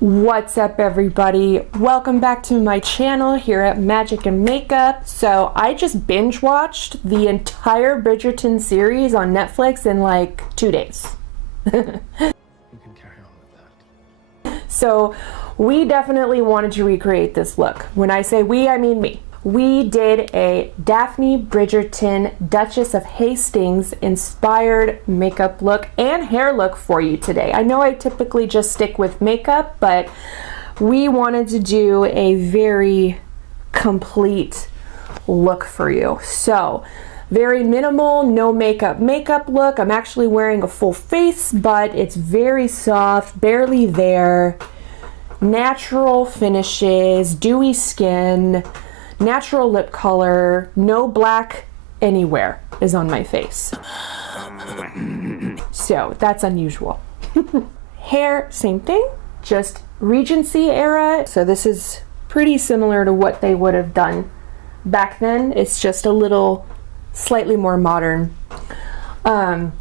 What's up, everybody? Welcome back to my channel here at Magic and Makeup. So I just binge watched the entire Bridgerton series on Netflix in like 2 days. We can carry on with that. So we definitely wanted to recreate this look. When I say we, I mean me. We did a Daphne Bridgerton Duchess of Hastings inspired makeup look and hair look for you today. I know I typically just stick with makeup, but we wanted to do a very complete look for you. So very minimal, no makeup look. I'm actually wearing a full face, but it's very soft, barely there. Natural finishes, dewy skin, natural lip color, no black anywhere is on my face. So that's unusual. Hair, same thing, just Regency era. So this is pretty similar to what they would have done back then. It's just a little slightly more modern. Not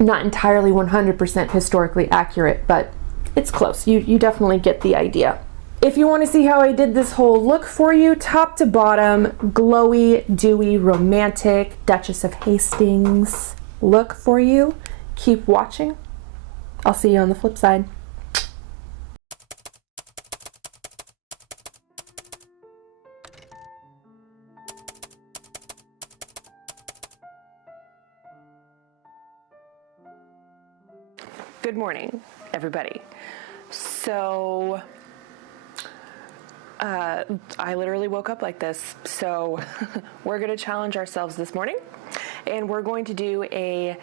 entirely 100% historically accurate, but it's close. You definitely get the idea. If you want to see how I did this whole look for you, top to bottom, glowy, dewy, romantic, Duchess of Hastings look for you, keep watching. I'll see you on the flip side. Good morning, everybody. So I literally woke up like this, so we're going to challenge ourselves this morning, and we're going to do a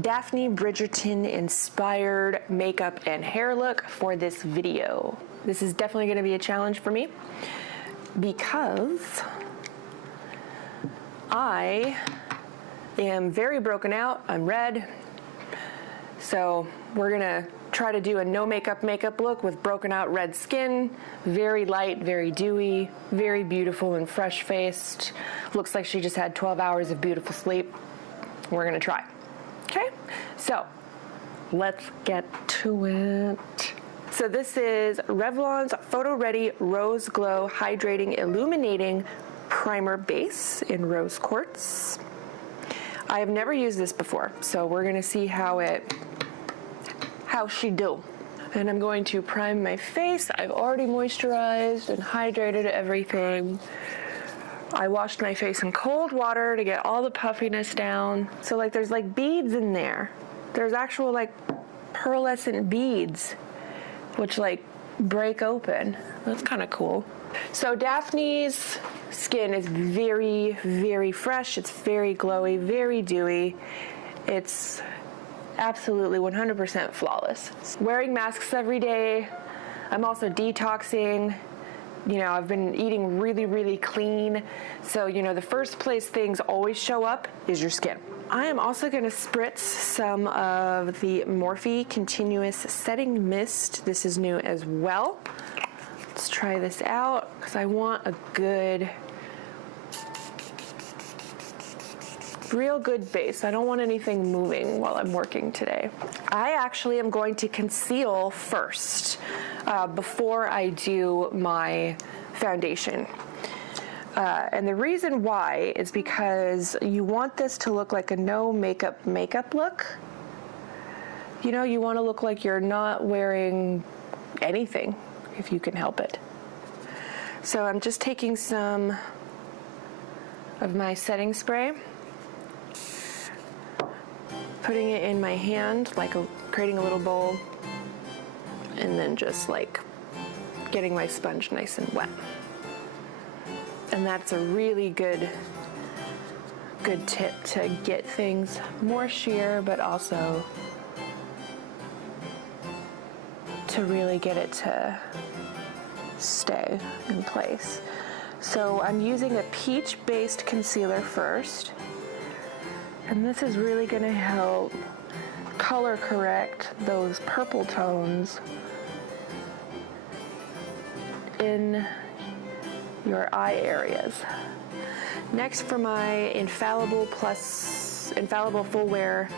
Daphne Bridgerton inspired makeup and hair look for this video. This is definitely going to be a challenge for me because I am very broken out. I'm red, so we're going to try to do a no makeup look with broken out red skin, very light, very dewy, very beautiful and fresh faced. Looks like she just had 12 hours of beautiful sleep. We're gonna try. Okay, so let's get to it. So this is Revlon's Photoready Rose Glow Hydrating Illuminating Primer Base in Rose Quartz. I have never used this before, so we're gonna see how she do. And I'm going to prime my face. I've already moisturized and hydrated everything. I washed my face in cold water to get all the puffiness down. So like there's like beads in there. There's actual like pearlescent beads which like break open. That's kind of cool. So Daphne's skin is very, very fresh. It's very glowy, very dewy. It's absolutely 100% flawless. Wearing masks every day. I'm also detoxing. You know, I've been eating really, really clean. So, you know, the first place things always show up is your skin. I am also going to spritz some of the Morphe Continuous Setting Mist. This is new as well. Let's try this out because I want a good, real good base. I don't want anything moving while I'm working today. I actually am going to conceal first before I do my foundation. And the reason why is because you want this to look like a no makeup look. You know, you want to look like you're not wearing anything if you can help it. So I'm just taking some of my setting spray, putting it in my hand, like creating a little bowl, and then just like getting my sponge nice and wet. And that's a really good tip to get things more sheer, but also to really get it to stay in place. So I'm using a peach-based concealer first. And this is really going to help color correct those purple tones in your eye areas. Next, for my Infallible Full Wear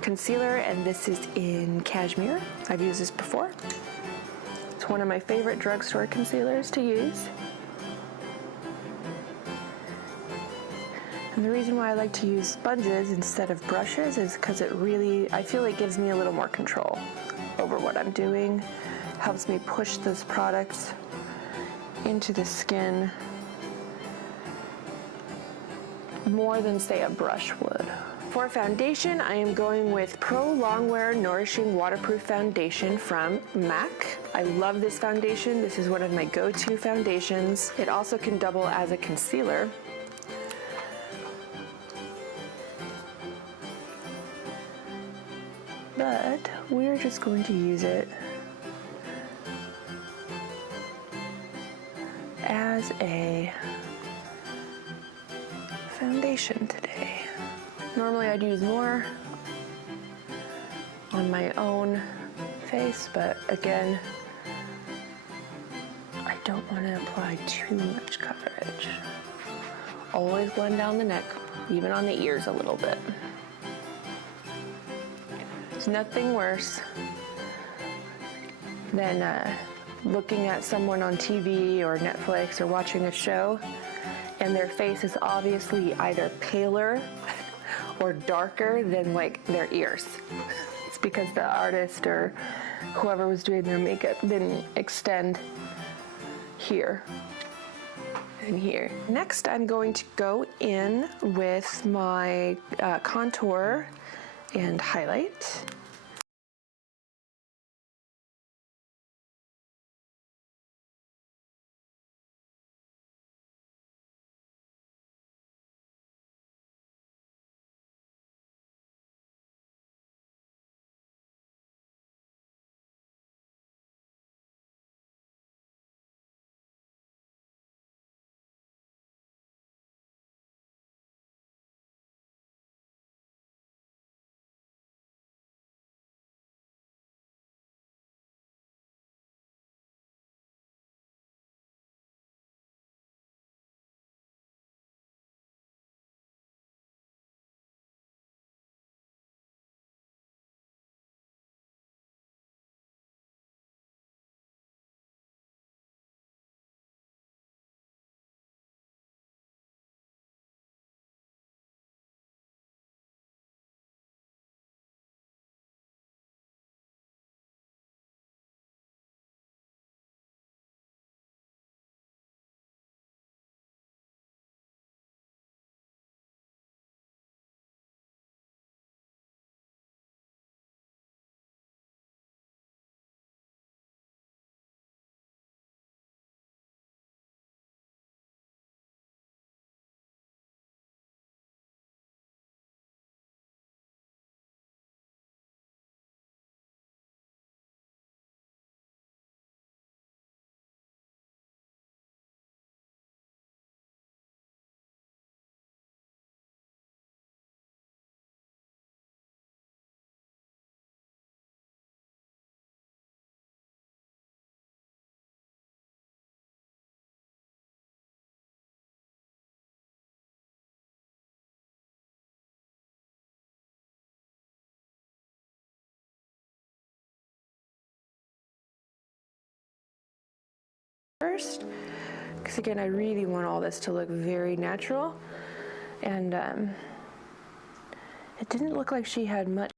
concealer, and this is in Cashmere. I've used this before. It's one of my favorite drugstore concealers to use. And the reason why I like to use sponges instead of brushes is because it really, I feel it gives me a little more control over what I'm doing. Helps me push this product into the skin more than, say, a brush would. For foundation, I am going with Pro Longwear Nourishing Waterproof Foundation from MAC. I love this foundation. This is one of my go-to foundations. It also can double as a concealer. But we're just going to use it as a foundation today. Normally I'd use more on my own face, but again, I don't want to apply too much coverage. Always blend down the neck, even on the ears a little bit. There's nothing worse than looking at someone on TV or Netflix or watching a show and their face is obviously either paler or darker than like their ears. It's because the artist or whoever was doing their makeup didn't extend here and here. Next, I'm going to go in with my contour and highlight. First, because again, I really want all this to look very natural, and it didn't look like she had much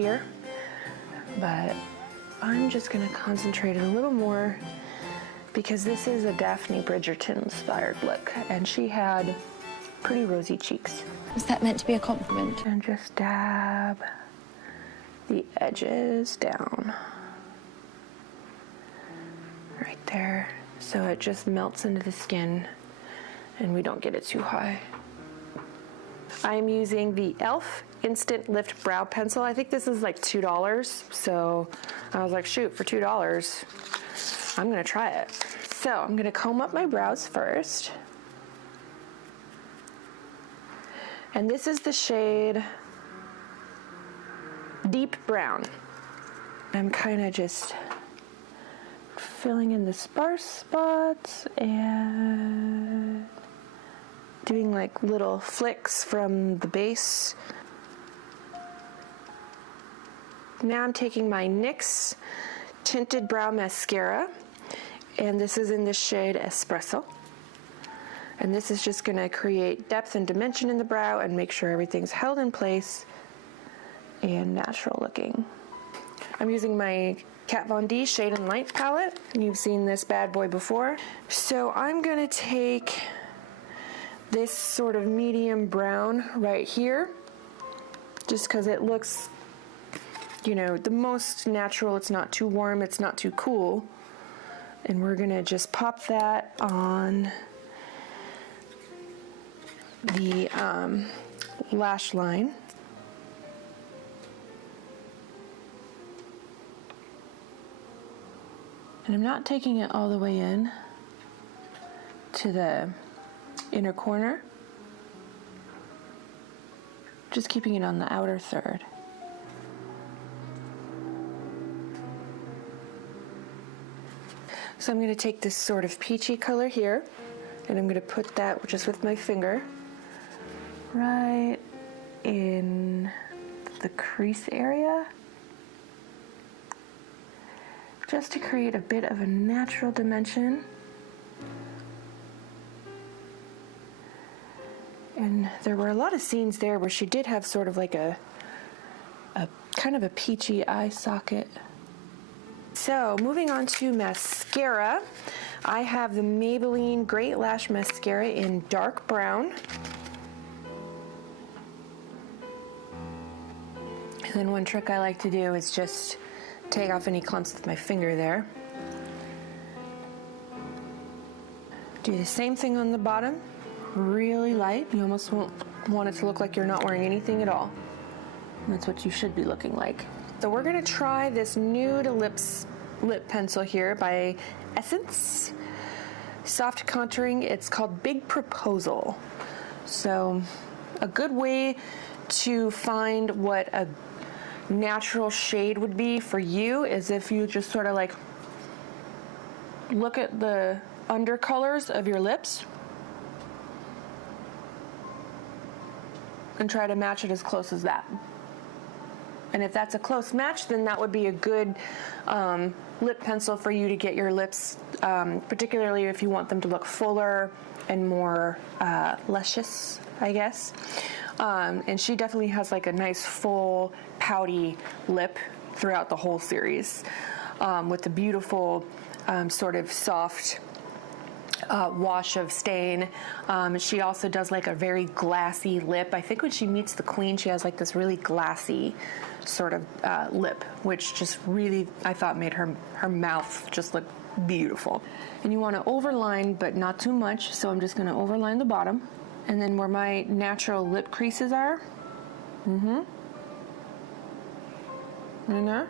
here, but I'm just gonna concentrate a little more because this is a Daphne Bridgerton inspired look, and she had pretty rosy cheeks. Was that meant to be a compliment? And just dab the edges down. Right there. So it just melts into the skin and we don't get it too high. I'm using the e.l.f. Instant Lift Brow Pencil. I think this is like $2. So I was like, shoot, for $2, I'm gonna try it. So I'm gonna comb up my brows first. And this is the shade Deep Brown. I'm kind of just filling in the sparse spots and doing like little flicks from the base. Now I'm taking my NYX Tinted Brow Mascara, and this is in the shade Espresso. And this is just gonna create depth and dimension in the brow and make sure everything's held in place and natural looking. I'm using my Kat Von D Shade and Light palette. You've seen this bad boy before. So I'm gonna take this sort of medium brown right here, just because it looks, you know, the most natural. It's not too warm, it's not too cool. And we're gonna just pop that on the lash line. And I'm not taking it all the way in to the inner corner, just keeping it on the outer third. So I'm going to take this sort of peachy color here, and I'm going to put that just with my finger right in the crease area, just to create a bit of a natural dimension. And there were a lot of scenes there where she did have sort of like a kind of a peachy eye socket. So moving on to mascara, I have the Maybelline Great Lash Mascara in dark brown. And then one trick I like to do is just take off any clumps with my finger there. Do the same thing on the bottom, really light. You almost won't want it to look like you're not wearing anything at all. And that's what you should be looking like. So we're gonna try this nude lip pencil here by Essence. Soft contouring, it's called Big Proposal. So a good way to find what a natural shade would be for you is if you just sort of like look at the undercolors of your lips and try to match it as close as that. And if that's a close match, then that would be a good lip pencil for you to get your lips, particularly if you want them to look fuller and more luscious, I guess. And she definitely has like a nice full pouty lip throughout the whole series, with the beautiful sort of soft wash of stain. She also does like a very glassy lip. I think when she meets the queen, she has like this really glassy sort of lip, which just really, I thought, made her mouth just look beautiful. And you want to overline, but not too much, so I'm just going to overline the bottom. And then where my natural lip creases are, in there,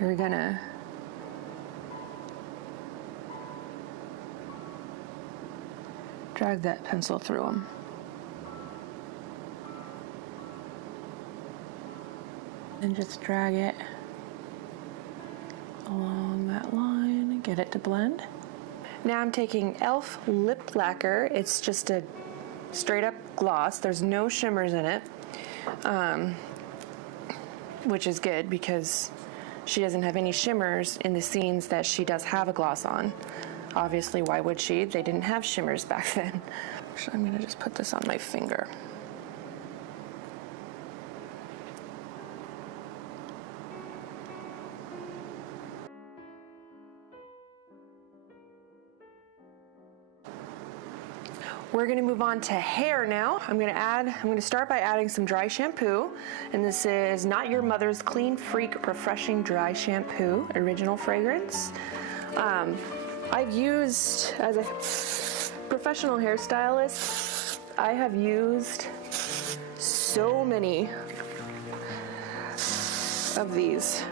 you're gonna drag that pencil through them. And just drag it along that line and get it to blend. Now I'm taking e.l.f. Lip Lacquer. It's just a straight up gloss. There's no shimmers in it, which is good because she doesn't have any shimmers in the scenes that she does have a gloss on. Obviously, why would she? They didn't have shimmers back then. So I'm gonna just put this on my finger. We're gonna move on to hair now. I'm gonna start by adding some dry shampoo. And this is Not Your Mother's Clean Freak Refreshing Dry Shampoo, original fragrance. I've used, as a professional hairstylist, I have used so many of these.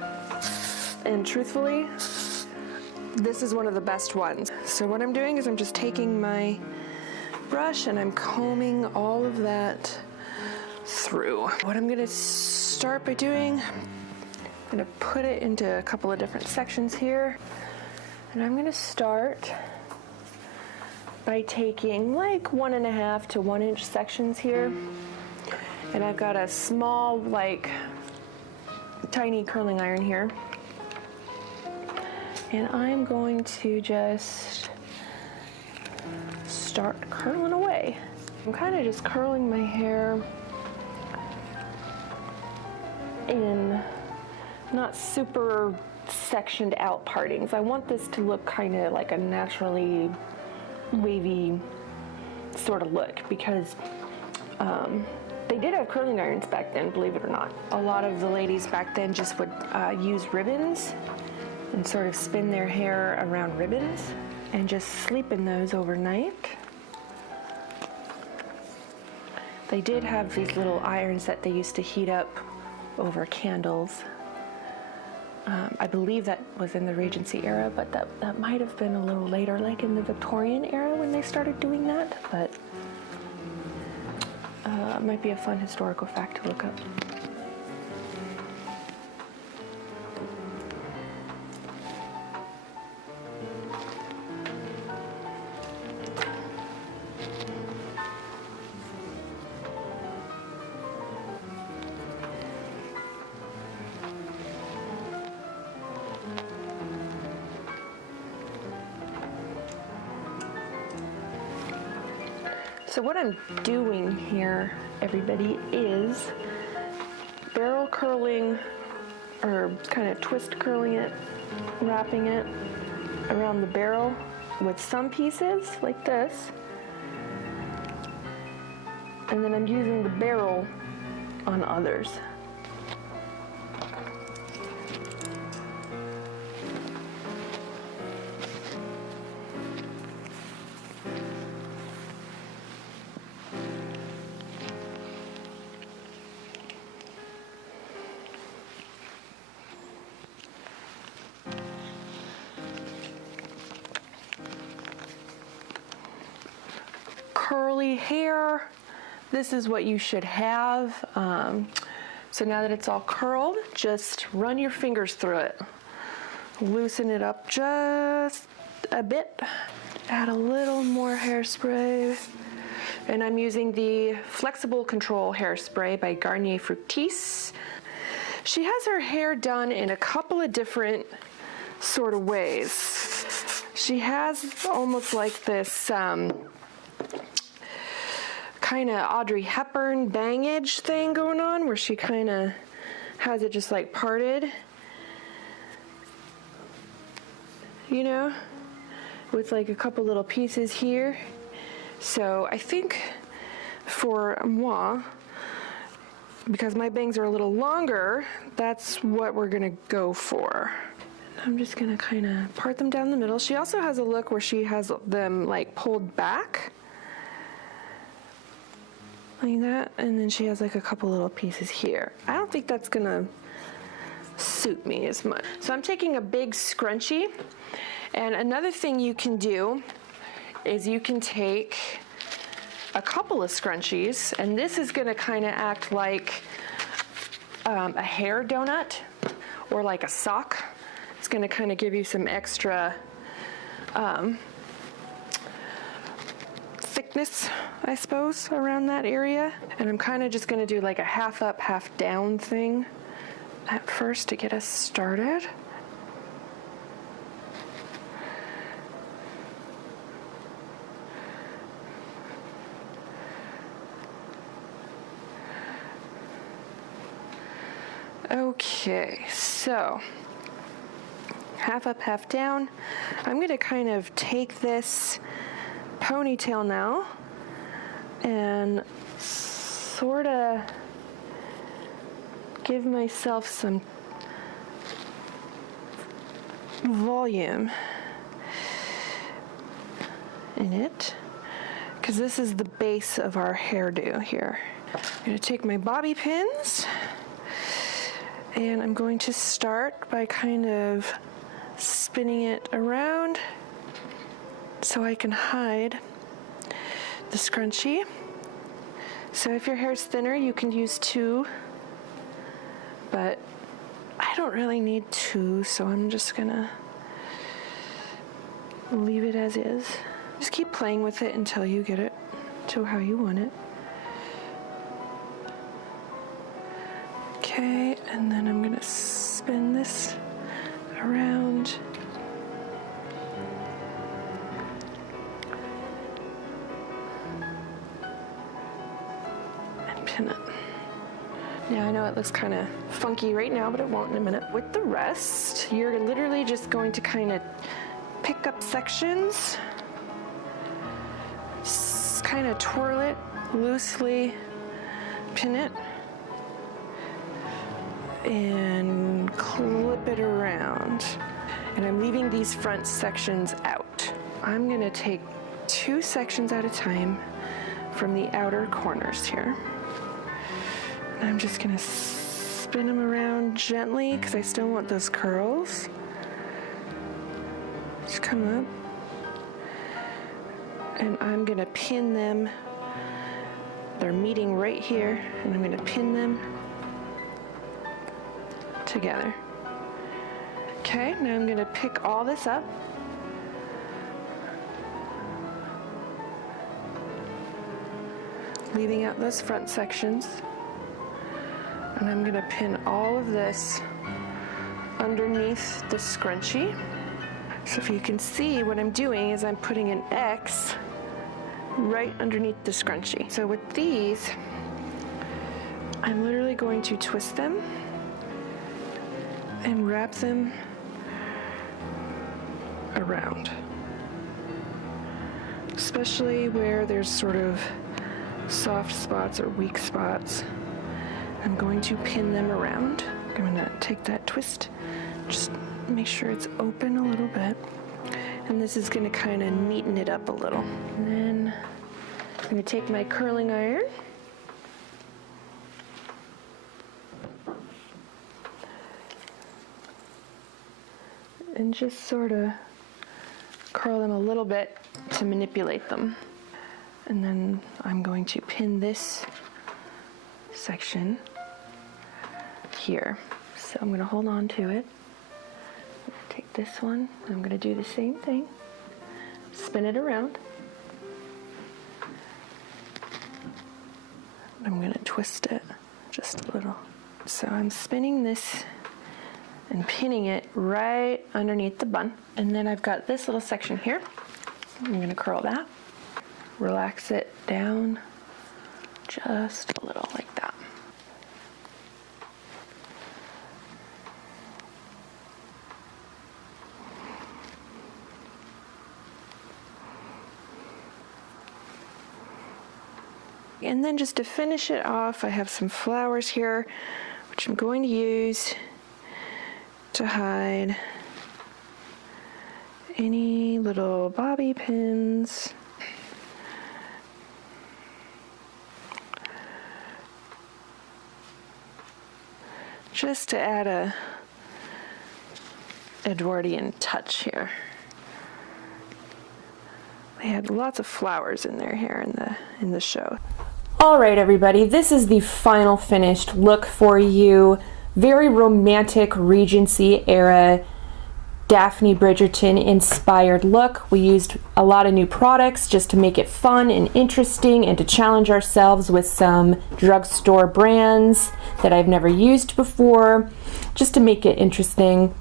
And truthfully, this is one of the best ones. So what I'm doing is I'm just taking my brush and I'm combing all of that through. What I'm gonna start by doing, I'm gonna put it into a couple of different sections here. And I'm gonna start by taking like 1.5 to 1 inch sections here. And I've got a small, like, tiny curling iron here. And I'm going to just start curling away. I'm kind of just curling my hair in not super sectioned out partings. I want this to look kind of like a naturally wavy sort of look, because they did have curling irons back then, believe it or not. A lot of the ladies back then just would use ribbons and sort of spin their hair around ribbons and just sleep in those overnight. They did have these little irons that they used to heat up over candles. I believe that was in the Regency era, but that might have been a little later, like in the Victorian era when they started doing that, but it might be a fun historical fact to look up. So what I'm doing here, everybody, is barrel curling, or kind of twist curling it, wrapping it around the barrel with some pieces like this. And then I'm using the barrel on others. Curly hair, this is what you should have. So now that it's all curled, just run your fingers through it. Loosen it up just a bit. Add a little more hairspray. And I'm using the Flexible Control Hairspray by Garnier Fructis. She has her hair done in a couple of different sort of ways. She has almost like this kind of Audrey Hepburn bangage thing going on, where she kind of has it just like parted, you know, with like a couple little pieces here. So I think for moi, because my bangs are a little longer, that's what we're gonna go for. I'm just gonna kind of part them down the middle. She also has a look where she has them like pulled back like that, and then she has like a couple little pieces here. I don't think that's gonna suit me as much. So I'm taking a big scrunchie, and another thing you can do is you can take a couple of scrunchies, and this is gonna kind of act like a hair donut or like a sock. It's gonna kind of give you some extra thickness, I suppose, around that area. And I'm kind of just gonna do like a half up, half down thing at first to get us started. Okay, so half up, half down. I'm gonna kind of take this ponytail now, and sort of give myself some volume in it, because this is the base of our hairdo here. I'm going to take my bobby pins and I'm going to start by kind of spinning it around so I can hide the scrunchie. So if your hair is thinner, you can use 2, but I don't really need 2, so I'm just gonna leave it as is. Just keep playing with it until you get it to how you want it. Okay, and then I'm gonna spin this around. And pin it. Now I know it looks kind of funky right now, but it won't in a minute. With the rest, you're literally just going to kind of pick up sections, kind of twirl it loosely, pin it, and clip it around. And I'm leaving these front sections out. I'm gonna take 2 sections at a time from the outer corners here. And I'm just gonna spin them around gently because I still want those curls. Just come up. And I'm gonna pin them. They're meeting right here, and I'm gonna pin them together. Okay, now I'm gonna pick all this up. Leaving out those front sections. And I'm gonna pin all of this underneath the scrunchie. So if you can see, what I'm doing is I'm putting an X right underneath the scrunchie. So with these, I'm literally going to twist them and wrap them around. Especially where there's sort of soft spots or weak spots. I'm going to pin them around. I'm going to take that twist, just make sure it's open a little bit. And this is going to kind of neaten it up a little. And then I'm going to take my curling iron. And just sort of curl them a little bit to manipulate them. And then I'm going to pin this section here. So I'm going to hold on to it. Take this one, I'm going to do the same thing. Spin it around. I'm going to twist it just a little. So I'm spinning this and pinning it right underneath the bun. And then I've got this little section here. I'm going to curl that. Relax it down just a little like that. And then just to finish it off, I have some flowers here, which I'm going to use to hide any little bobby pins. Just to add a Edwardian touch here. They had lots of flowers in their hair in the show. All right, everybody, this is the final finished look for you. Very romantic Regency era Daphne Bridgerton inspired look. We used a lot of new products just to make it fun and interesting and to challenge ourselves with some drugstore brands that I've never used before, just to make it interesting.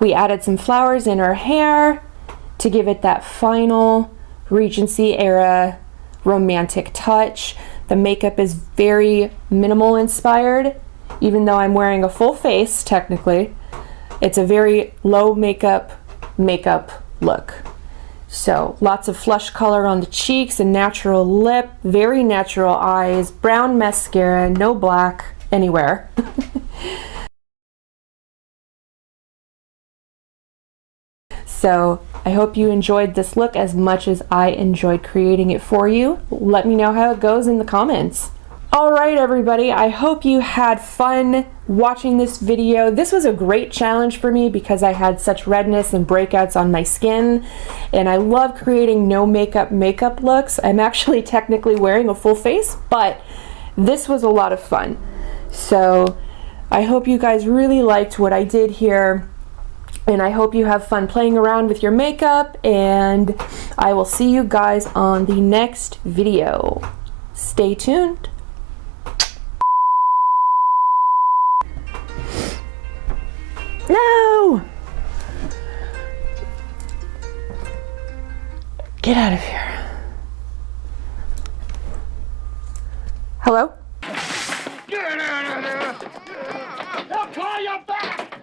We added some flowers in our hair to give it that final Regency era romantic touch. The makeup is very minimal inspired, even though I'm wearing a full face technically. It's a very low makeup look. So lots of flush color on the cheeks, a natural lip, very natural eyes, brown mascara, no black anywhere. So I hope you enjoyed this look as much as I enjoyed creating it for you. Let me know how it goes in the comments. All right, everybody, I hope you had fun watching this video. This was a great challenge for me because I had such redness and breakouts on my skin, and I love creating no makeup looks. I'm actually technically wearing a full face, but this was a lot of fun. So I hope you guys really liked what I did here, and I hope you have fun playing around with your makeup, and I will see you guys on the next video. Stay tuned. No! Get out of here. Hello? Get out of there! I'll call you back!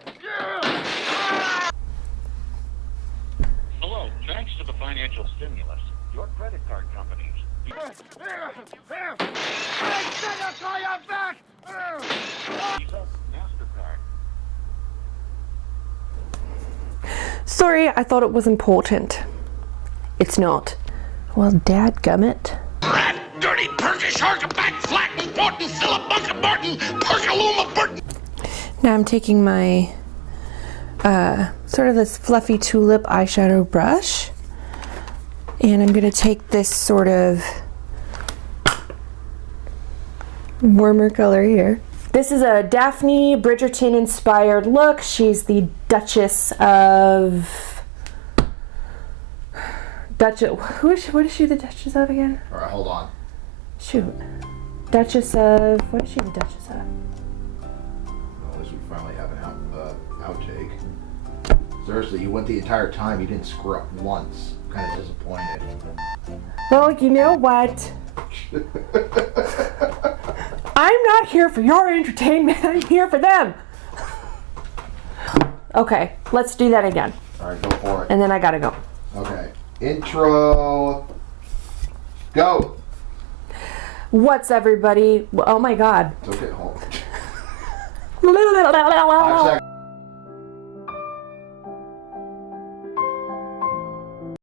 Hello, thanks to the financial stimulus, your credit card companies. I said I'll call you back! Visa, MasterCard. Sorry, I thought it was important. It's not. Well, dadgummit. Rat, dirty, Turkish, back, flat, important, Philip, Martin, Perkaluma, Burton. Now I'm taking my sort of this fluffy tulip eyeshadow brush, and I'm going to take this sort of warmer color here. This is a Daphne Bridgerton inspired look. She's the Duchess of... What is she the Duchess of again? All right, hold on. Shoot. Duchess of... What is she the Duchess of? Well, at least we finally have an outtake. Seriously, you went the entire time. You didn't screw up once. I'm kind of disappointed. Well, you know what? I'm not here for your entertainment. I'm here for them. Okay, let's do that again. All right, go for it. And then I gotta go. Okay. Intro. Go. What's everybody? Oh my God. It's okay. Hold on. 5 seconds.